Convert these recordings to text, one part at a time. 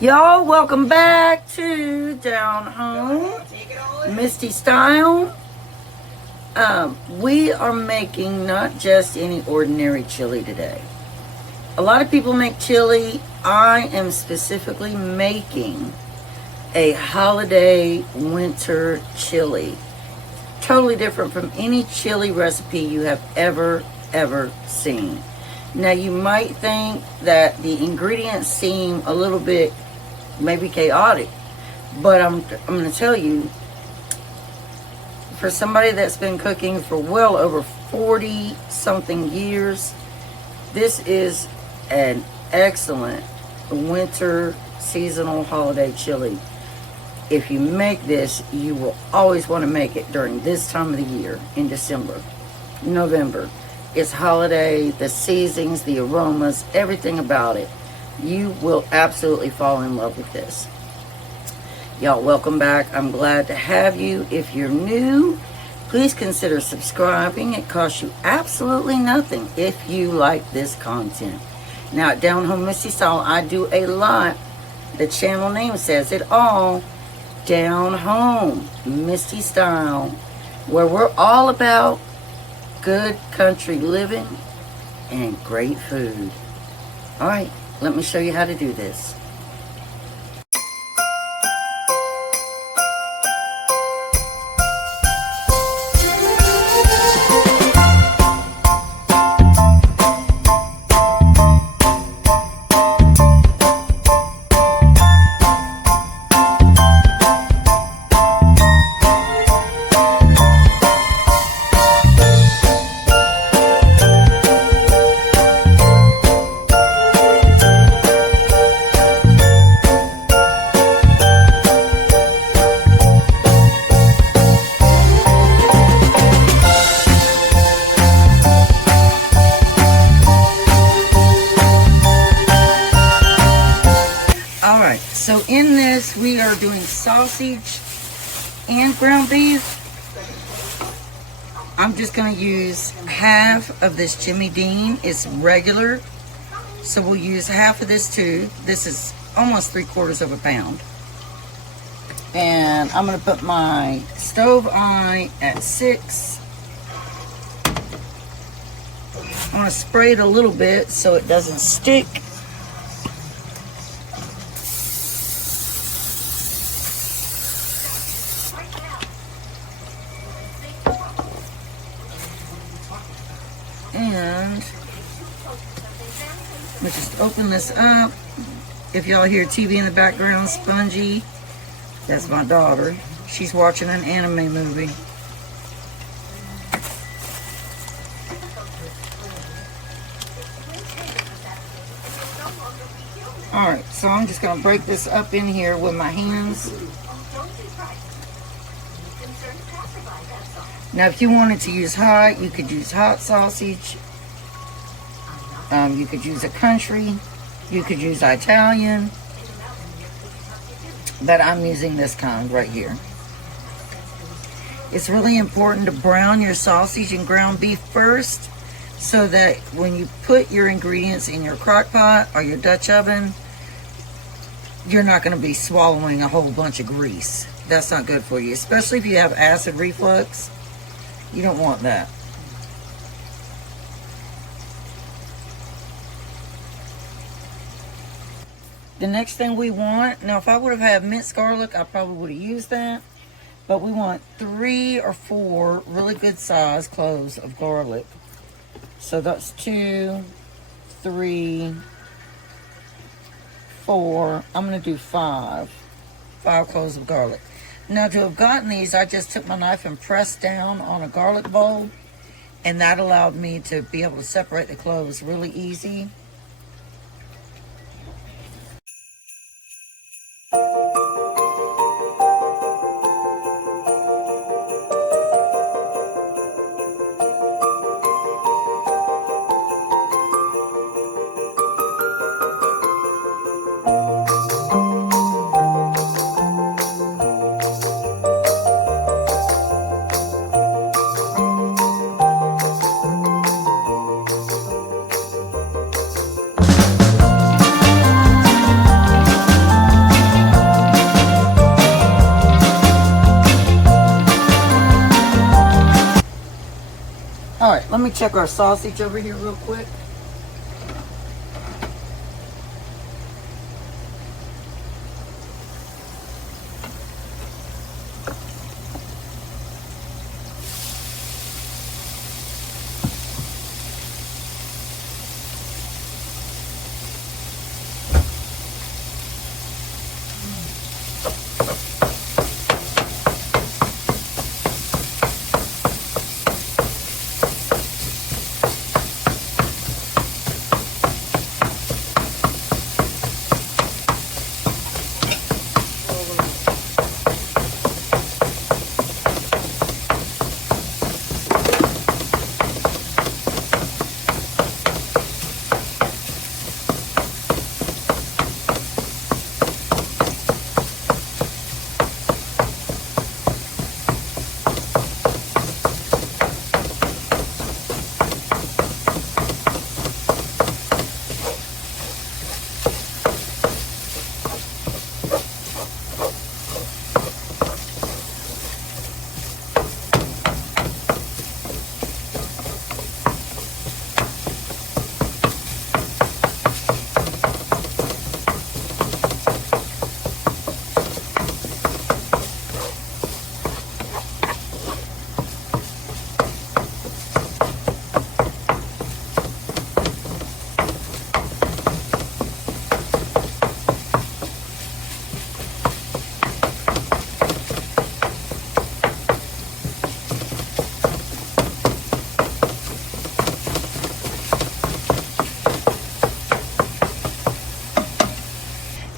Y'all, welcome back to Down Home, Misty Style. We are making not just any ordinary chili today. A lot of people make chili. I am specifically making a holiday winter chili. Totally different from any chili recipe you have ever seen. Now you might think that the ingredients seem a little bit maybe chaotic, but I'm going to tell you, for somebody that's been cooking for well over 40 something years, this is an excellent winter seasonal holiday chili. If you make this, you will always want to make it during this time of the year, in December, November. It's holiday, the seasonings, the aromas, everything about it. You will absolutely fall in love with this. Y'all, welcome back. I'm glad to have you. If you're new, please consider subscribing. It costs you absolutely nothing if you like this content. Now, at Down Home Misty Style, I do a lot. The channel name says it all. Down Home Misty Style, where we're all about good country living and great food. All right. Let me show you how to do this. So in this, we are doing sausage and ground beef. I'm just going to use half of this Jimmy Dean. It's regular, so we'll use half of this too. This is almost 3/4 of a pound. And I'm going to put my stove on at 6. I want to spray it a little bit so it doesn't stick. And we'll just open this up. If y'all hear TV in the background, Spongy, that's my daughter. She's watching an anime movie. Alright, so I'm just going to break this up in here with my hands. Now, if you wanted to use hot, you could use hot sausage. You could use a country. You could use Italian. But I'm using this kind right here. It's really important to brown your sausage and ground beef first, so that when you put your ingredients in your crock pot or your Dutch oven, you're not going to be swallowing a whole bunch of grease. That's not good for you, especially if you have acid reflux. You don't want that. The next thing we want, now if I would have had minced garlic, I probably would have used that. But we want 3 or 4 really good sized cloves of garlic. So that's 2, 3, 4. I'm going to do 5 cloves of garlic. Now, to have gotten these, I just took my knife and pressed down on a garlic bulb, and that allowed me to be able to separate the cloves really easy. Let me check our sausage over here real quick.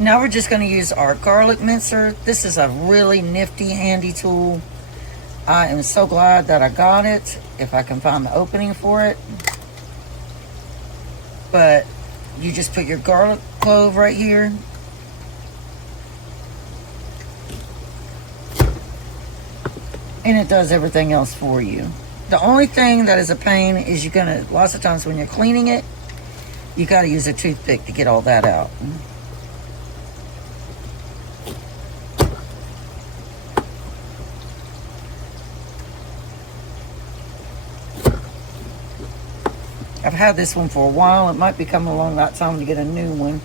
Now we're just going to use our garlic mincer. This is a really nifty, handy tool. I am so glad that I got it, if I can find the opening for it. But you just put your garlic clove right here. And it does everything else for you. The only thing that is a pain is you're going to, lots of times when you're cleaning it, you got to use a toothpick to get all that out. I've had this one for a while. It might be coming along that time to get a new one.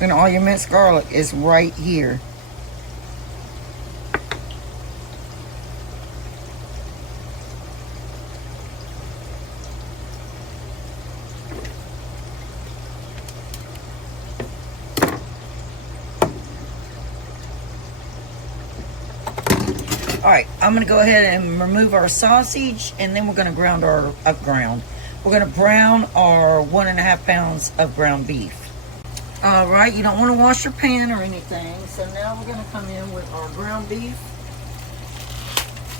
And all your minced garlic is right here. All right, I'm going to go ahead and remove our sausage, and then we're going to ground our We're going to brown our 1.5 pounds of ground beef. All right, you don't want to wash your pan or anything. So now we're going to come in with our ground beef,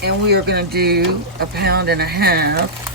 and we are going to do 1.5 pounds.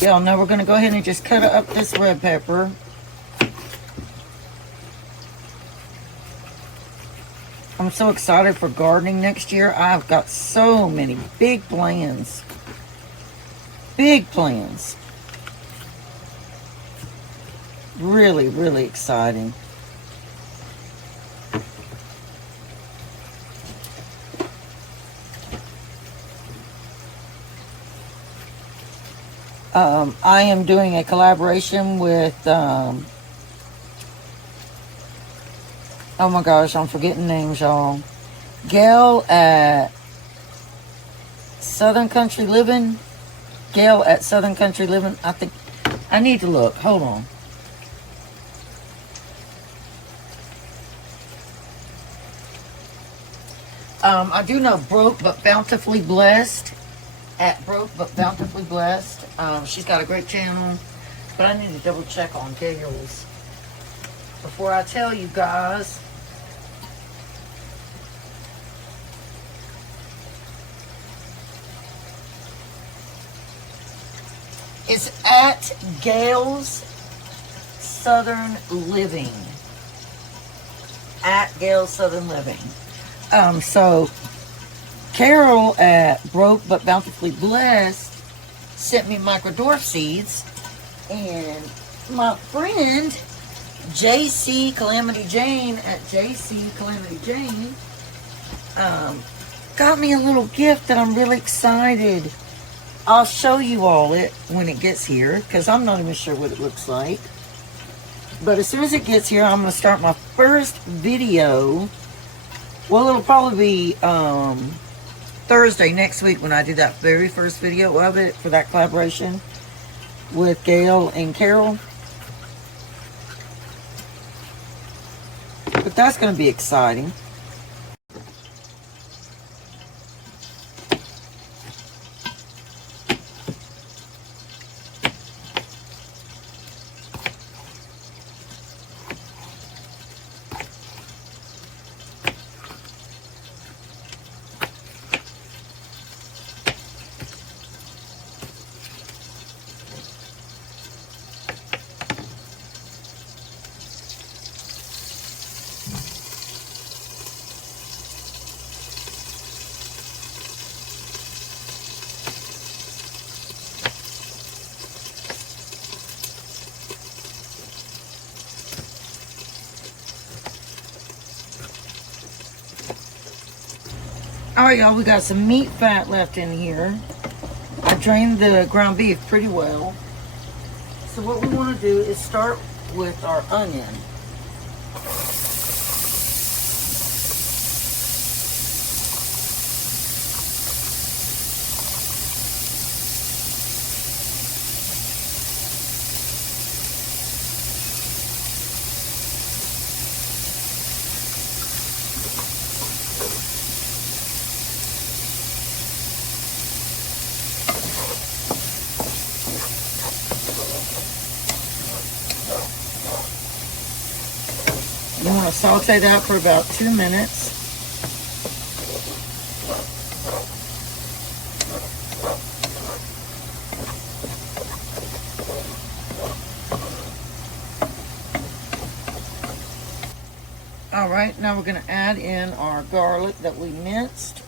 Y'all know we're going to go ahead and just cut up this red pepper. I'm so excited for gardening next year. I've got so many big plans. Big plans. Really, really exciting. I am doing a collaboration with, oh my gosh, I'm forgetting names, y'all. Gail at Southern Country Living. Gail at Southern Country Living. I think, I need to look. Hold on. I do know Broke But Bountifully Blessed. At Broke But Bountifully Blessed. She's got a great channel, but I need to double check on Gail's. before I tell you guys. It's at Gail's Southern Living. At Gail's Southern Living. So Carol at Broke But Bountifully Blessed sent me microdwarf seeds, and my friend JC Calamity Jane at JC Calamity Jane got me a little gift that I'm really excited. I'll show you all it when it gets here, because I'm not even sure what it looks like. But as soon as it gets here, I'm going to start my first video. Well, it'll probably be Thursday next week when I do that very first video of it for that collaboration with Gail and Carol. But that's going to be exciting. Alright, y'all, we got some meat fat left in here. I drained the ground beef pretty well. So what we want to do is start with our onion. You want to saute that for about 2 minutes. All right, now we're going to add in our garlic that we minced.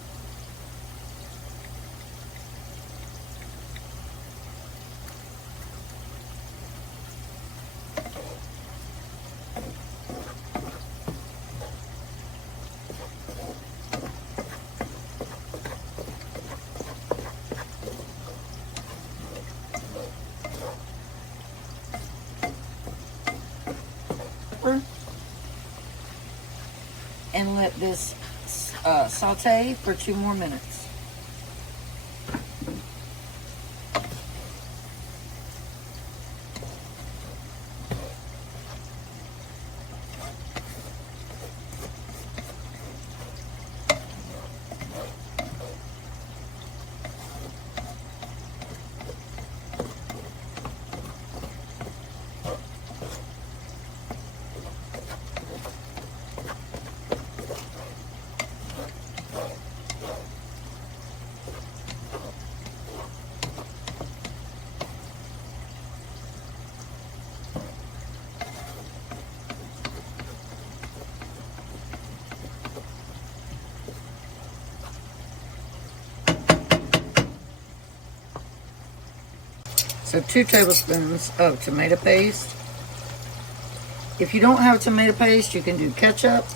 And let this saute for 2 more minutes. So 2 tablespoons of tomato paste. If you don't have tomato paste, you can do ketchup.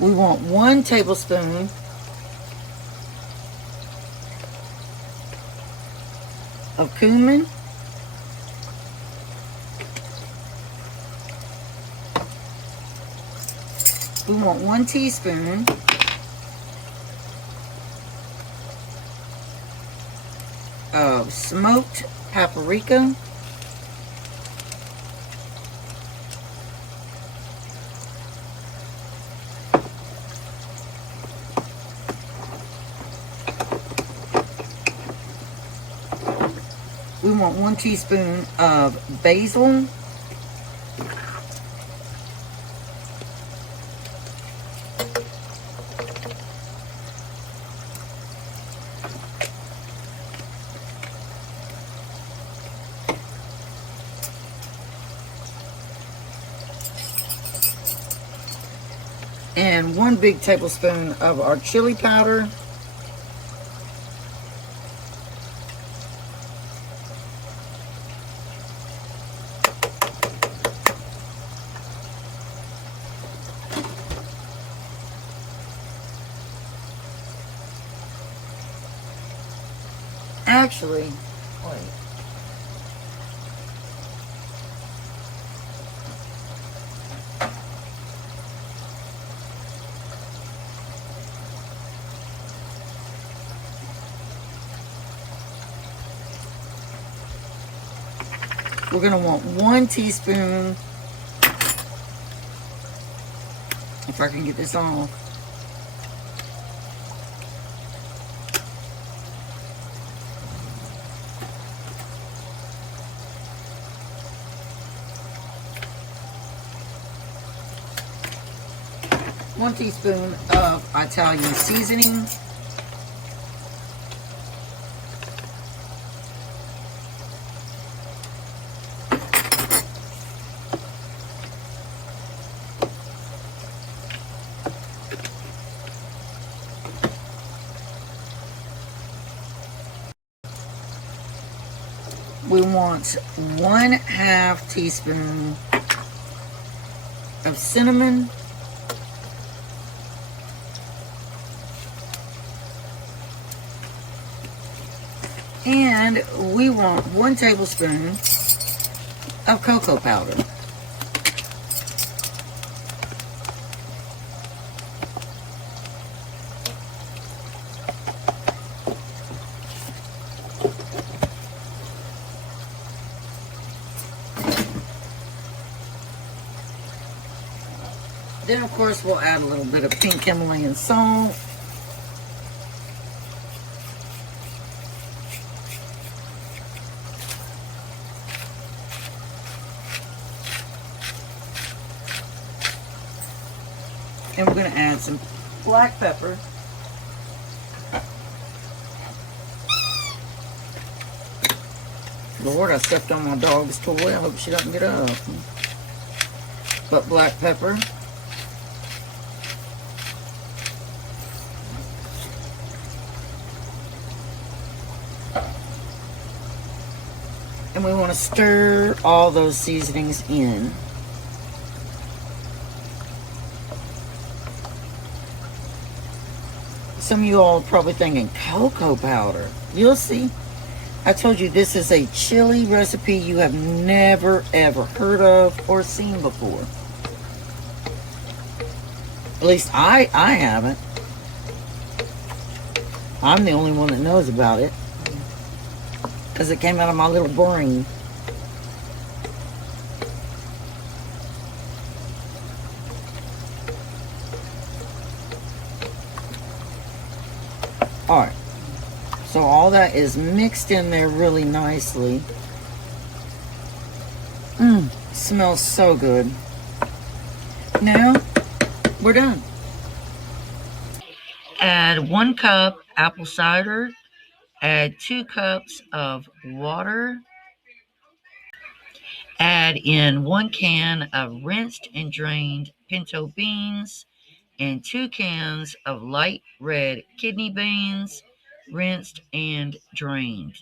We want 1 tablespoon of cumin. We want 1 teaspoon of smoked paprika. We want 1 teaspoon of basil. And 1 big tablespoon of our chili powder. Actually, wait. We're going to want 1 teaspoon, if I can get this off. One teaspoon of Italian seasoning. We want 1/2 teaspoon of cinnamon. And we want 1 tablespoon of cocoa powder. Then, of course, we'll add a little bit of pink Himalayan salt. And we're going to add some black pepper. Lord, I stepped on my dog's toy. I hope she doesn't get up. But black pepper. And we want to stir all those seasonings in. Some of you all are probably thinking, cocoa powder. You'll see. I told you this is a chili recipe you have never ever heard of or seen before. At least I haven't. I'm the only one that knows about it, because it came out of my little brain. Alright, so all that is mixed in there really nicely. Smells so good. Now, we're done. Add 1 cup apple cider. Add 2 cups of water. Add in 1 can of rinsed and drained pinto beans and 2 cans of light red kidney beans, rinsed and drained.